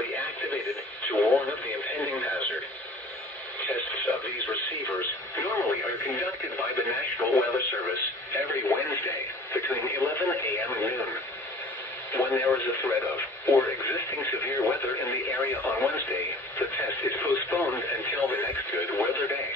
automatically activated to warn of the impending hazard. Tests of these receivers normally are conducted by the National Weather Service every Wednesday between 11 a.m. and noon. When there is a threat of or existing severe weather in the area on Wednesday, the test is postponed until the next good weather day.